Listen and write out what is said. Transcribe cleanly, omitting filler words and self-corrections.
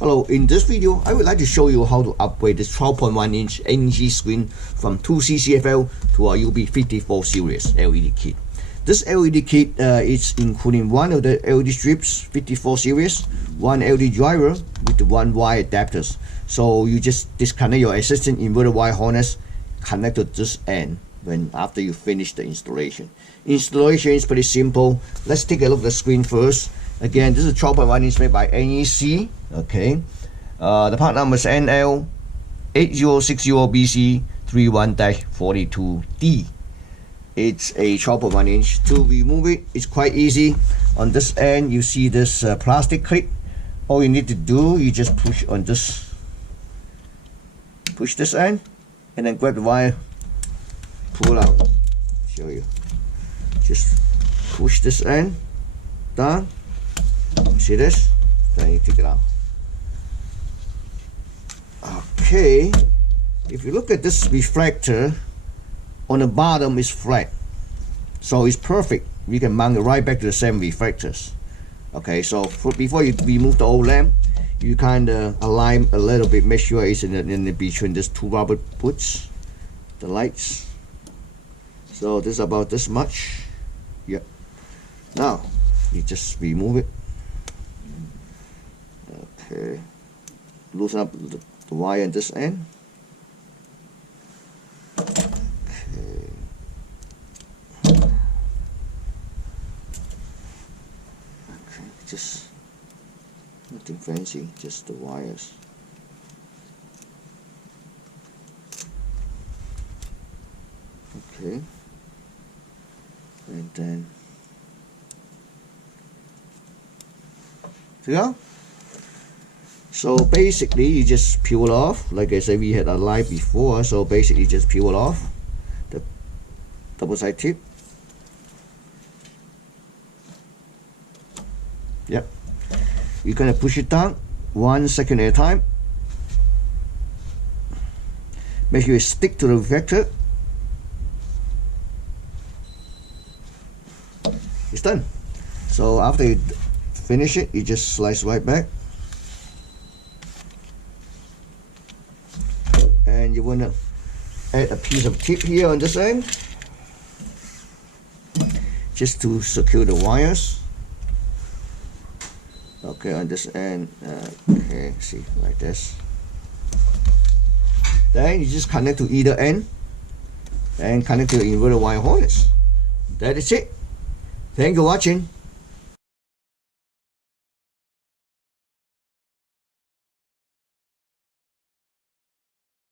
Hello, in this video, I would like to show you how to upgrade this 12.1-inch NG screen from 2C CFL to a UB54 series LED kit. This LED kit is including one of the LED strips, 54 series, one LED driver with one wire adapters. So you just disconnect your existing inverter wire harness, connect to this end after you finish the installation. Installation is pretty simple. Let's take a look at the screen first. Again, this is 12.1-inch made by NEC. Okay, the part number is NL8060BC31-42D. It's a 12.1-inch. To remove it, it's quite easy. On this end, you see this plastic clip. All you need to do, you just push on this, push this end, and then grab the wire, pull out. Show you. Just push this end down. See this? Then you take it out. Okay, if you look at this reflector, on the bottom is flat, so it's perfect. We can mount it right back to the same reflectors. Okay, so before you remove the old lamp, you kind of align a little bit, make sure it's in between these two rubber boots, the lights. So this is about this much. Yep. Now you just remove it. Okay, loosen up the wire on this end. Okay. Okay, just nothing fancy, just the wires. Okay, and then see ya. So basically, you just peel off. Like I said, we had a light before, so basically just peel off the double side tip. Yep. You're gonna push it down 1 second at a time. Make sure you stick to the reflector. It's done. So after you finish it, you just slice right back. And you want to add a piece of tip here on this end, just to secure the wires. Okay, on this end. Okay, see, like this. Then you just connect to either end and connect to the inverter wire harness. That is it. Thank you for watching.